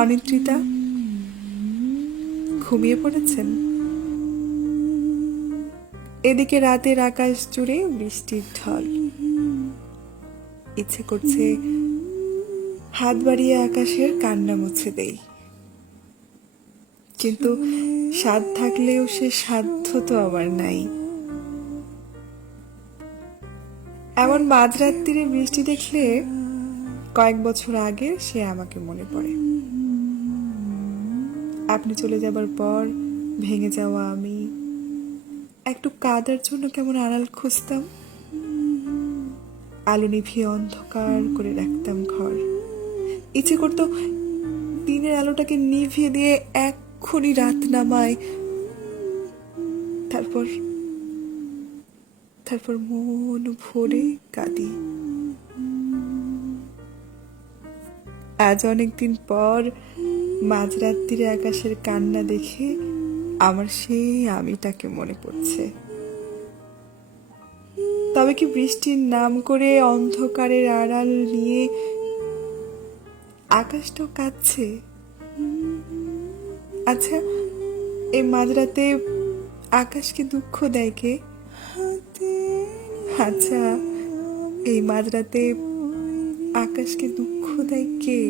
অনিদ্রিতা, ঘুমিয়ে পড়েছেন? এদিকে রাতের আকাশ জুড়ে বৃষ্টির ঢল। ইচ্ছে করছে হাত বাড়িয়ে আকাশের কান্না মুছে দেই, কিন্তু সাধ্য থাকলেও সে সাধ্য তো আমার নাই। এমন মাঝরাত্রিরে বৃষ্টি দেখলে কয়েক বছর আগে সে আমাকে মনে পড়ে। আপনি চলে যাবার পর ভেঙে যাওয়া আমি একটু কাদার জন্য কেমন আড়াল খুঁজতাম। আলো নিভিয়ে অন্ধকার করে রাখতাম ঘর। ইচ্ছে করতো দিনের আলোটাকে নিভিয়ে দিয়ে এক্ষুনি রাত নামায়, তারপর তারপর মন ভরে কাঁদি। আজ অনেকদিন পর মাঝরাত্রিরে আকাশের কান্না দেখে আমার সেই আমিটাকে মনে পড়ছে। তবে কি বৃষ্টির নাম করে অন্ধকারের আড়াল নিয়ে আকাশটাও কাঁদছে? আচ্ছা, এই মাঝরাতে আকাশকে দুঃখ দেয় কে? আচ্ছা, এই মাঝরাতে আকাশকে দুঃখ দেয় কে?